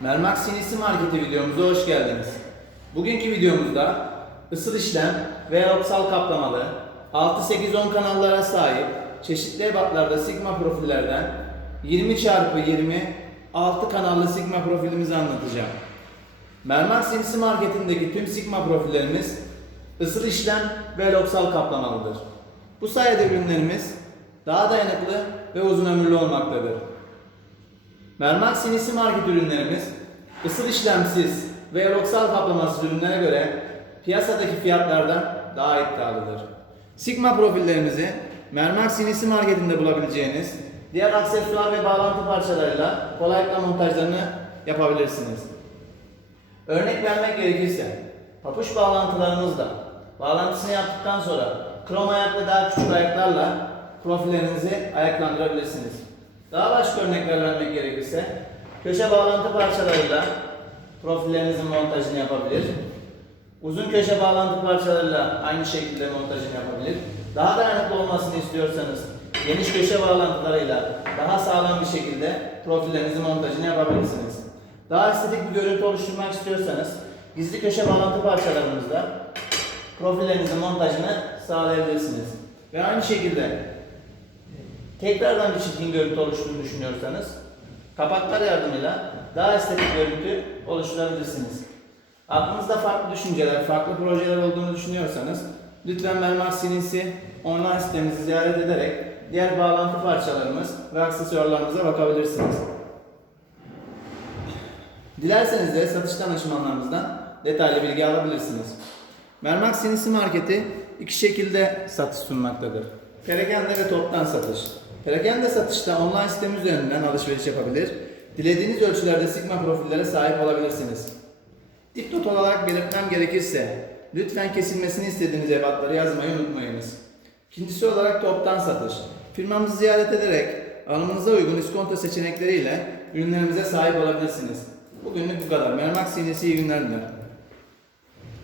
Mermak Sinisi Marketi videomuza hoş geldiniz. Bugünkü videomuzda ısıl işlem ve yoksal kaplamalı 6-8-10 kanallara sahip çeşitli ebatlarda sigma profillerden 20 x 20 6 kanallı sigma profilimizi anlatacağım. Mermak Sinisi Marketi'ndeki tüm sigma profillerimiz ısıl işlem ve loksal kaplamalıdır. Bu sayede ürünlerimiz daha dayanıklı ve uzun ömürlü olmaktadır. Mermak sinisi market ürünlerimiz ısıl işlemsiz ve loksal kaplamasız ürünlere göre piyasadaki fiyatlardan daha iddialıdır. Sigma profillerimizi Mermak sinisi marketinde bulabileceğiniz diğer aksesuar ve bağlantı parçalarıyla kolaylıkla montajlarını yapabilirsiniz. Örnek vermek gerekirse papuç bağlantılarımızla bağlantısını yaptıktan sonra krom ayak ve daha küçük ayaklarla profillerinizi ayaklandırabilirsiniz. Daha başka örnekler vermek gerekirse köşe bağlantı parçalarıyla profillerinizin montajını yapabilir. Uzun köşe bağlantı parçalarıyla aynı şekilde montajını yapabilir. Daha dayanıklı olmasını istiyorsanız geniş köşe bağlantılarıyla daha sağlam bir şekilde profillerinizin montajını yapabilirsiniz. Daha estetik bir görüntü oluşturmak istiyorsanız gizli köşe bağlantı parçalarımızda profillerinizin montajını sağlayabilirsiniz. Ve aynı şekilde tekrardan bir çirkin görüntü oluştuğunu düşünüyorsanız kapaklar yardımıyla daha estetik görüntü oluşturabilirsiniz. Aklınızda farklı düşünceler, farklı projeler olduğunu düşünüyorsanız lütfen Mermer Sinisi online sitemizi ziyaret ederek diğer bağlantı parçalarımız ve aksesuarlarımıza bakabilirsiniz. Dilerseniz de satış danışmanlarımızdan detaylı bilgi alabilirsiniz. Mermak Sinisi Marketi iki şekilde satış sunmaktadır. Perakende ve toptan satış. Perakende satışta online sistem üzerinden alışveriş yapabilir. Dilediğiniz ölçülerde sigma profillere sahip olabilirsiniz. Dipnot olarak belirtmem gerekirse lütfen kesilmesini istediğiniz ebatları yazmayı unutmayınız. İkincisi olarak toptan satış. Firmamızı ziyaret ederek alımınıza uygun iskonto seçenekleriyle ürünlerimize sahip olabilirsiniz. Bugünlük bu kadar. Mermak sinesi iyi günler dilerim.